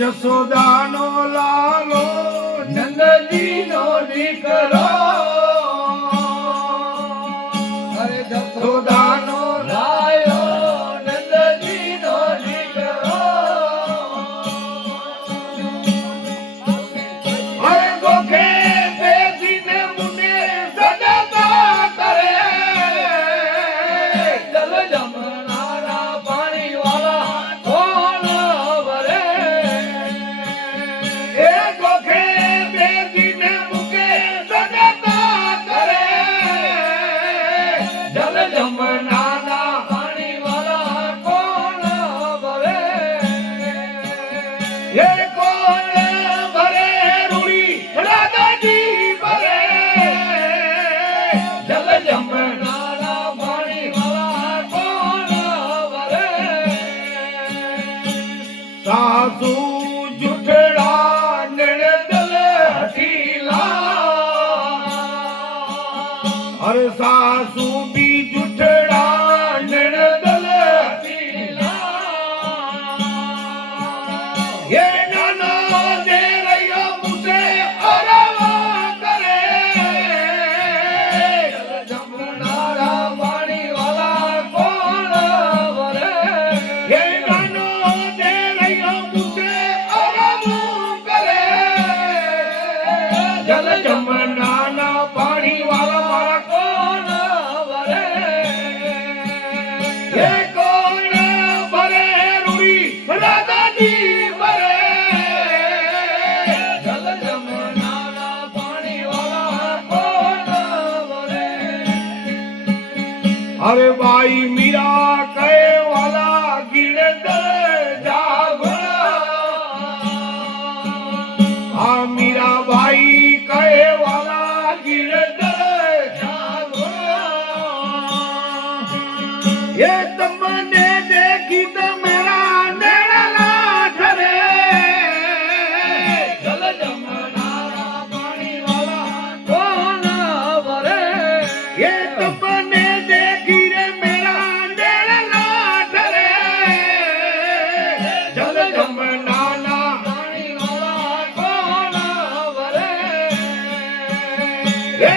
જશોદાનો લાલો નંદજીનો દીકરો અરે જશોદાનો લાયો નંદજીનો દીકરો અરે ગોખે બેસીને મુને સદાતા કરે જલ જમનારા પાણી વાળા કોણ વરે એ ગોખે બેસીને મુકે સદાતા કરે જલ જમનારા પાણી વાળા કોણ વરે એ કોણ ભરે રૂડી રાધાજી ભરે જલ જમનારા પાણી વાળા કોણ વરે સાસુ જુઠડા નડદલ હઠીલા અરે સાસુ બી જુઠડા નડદલ હઠીલા એ નાનો દે રહ્યો મુસે અરવા કરે જમનારા પાણી વાળા કોણ વરે એ નાનો દે રહ્યો મુસે અરવું કરે જલ જમનાના પાણી વાળા મારા કોણ વરે એ કોણ ભરે રૂડી રાધાજી ભરે જલ જમનાના પાણી વાળા કોણ વરે અરે બાઈ મીરા કહે વાલા ગીણ જાગણા આ મીરા ભાઈ કહે વાલા ગીણ જાગણા એ તમને દેખી તો મેરા નેળલા ઠરે જલ જમનારા પાણી વાળા કોણ વરે એ તમને દેખી રે મેરા નેળલા ઠરે જલ જમનાના પાણી વાળા કોણ વરે એ